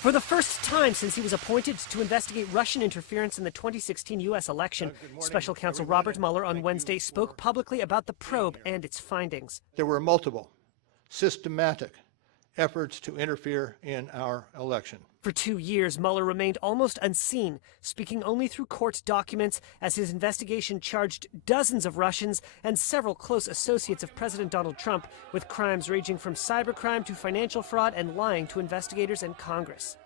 For the first time since he was appointed to investigate Russian interference in the 2016 U.S. election, Special Counsel Robert Mueller on Wednesday spoke publicly about the probe and its findings. There were multiple, systematic efforts to interfere in our election. For 2 years, Mueller remained almost unseen, speaking only through court documents as his investigation charged dozens of Russians and several close associates of President Donald Trump with crimes ranging from cybercrime to financial fraud and lying to investigators and Congress.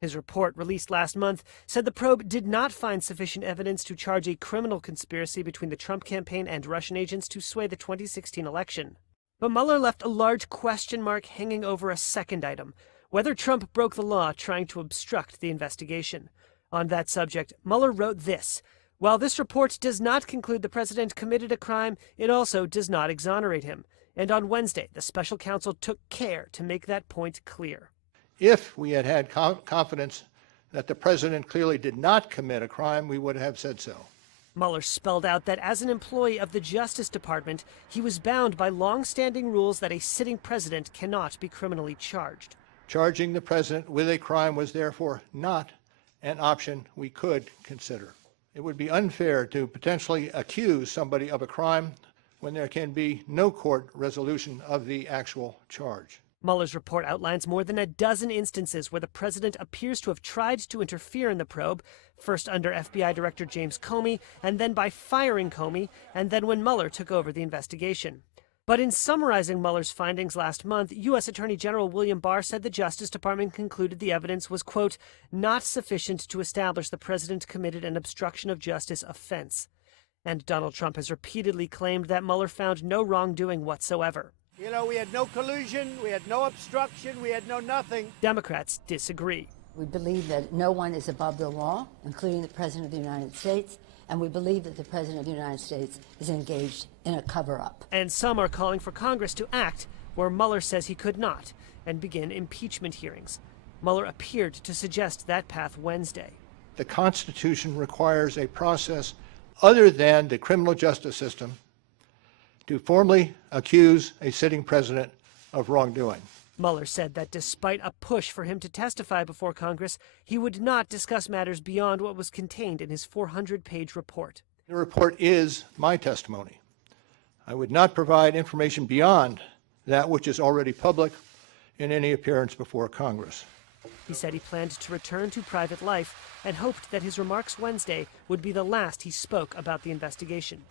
His report, released last month, said the probe did not find sufficient evidence to charge a criminal conspiracy between the Trump campaign and Russian agents to sway the 2016 election. But Mueller left a large question mark hanging over a second item: whether Trump broke the law trying to obstruct the investigation. On that subject, Mueller wrote this: "While this report does not conclude the president committed a crime, it also does not exonerate him." And on Wednesday, the special counsel took care to make that point clear. If we had had confidence that the president clearly did not commit a crime, we would have said so. Mueller spelled out that as an employee of the Justice Department, he was bound by long-standing rules that a sitting president cannot be criminally charged. Charging the president with a crime was therefore not an option we could consider. It would be unfair to potentially accuse somebody of a crime when there can be no court resolution of the actual charge. Mueller's report outlines more than a dozen instances where the president appears to have tried to interfere in the probe, first under FBI Director James Comey, and then by firing Comey, and then when Mueller took over the investigation. But in summarizing Mueller's findings last month, U.S. Attorney General William Barr said the Justice Department concluded the evidence was, quote, not sufficient to establish the president committed an obstruction of justice offense. And Donald Trump has repeatedly claimed that Mueller found no wrongdoing whatsoever. You know, we had no collusion, we had no obstruction, we had no nothing. Democrats disagree. We believe that no one is above the law, including the President of the United States, and we believe that the President of the United States is engaged in a cover-up. And some are calling for Congress to act where Mueller says he could not and begin impeachment hearings. Mueller appeared to suggest that path Wednesday. The Constitution requires a process other than the criminal justice system to formally accuse a sitting president of wrongdoing. Mueller said that despite a push for him to testify before Congress, he would not discuss matters beyond what was contained in his 400-page report. The report is my testimony. I would not provide information beyond that which is already public in any appearance before Congress. He said he planned to return to private life and hoped that his remarks Wednesday would be the last he spoke about the investigation.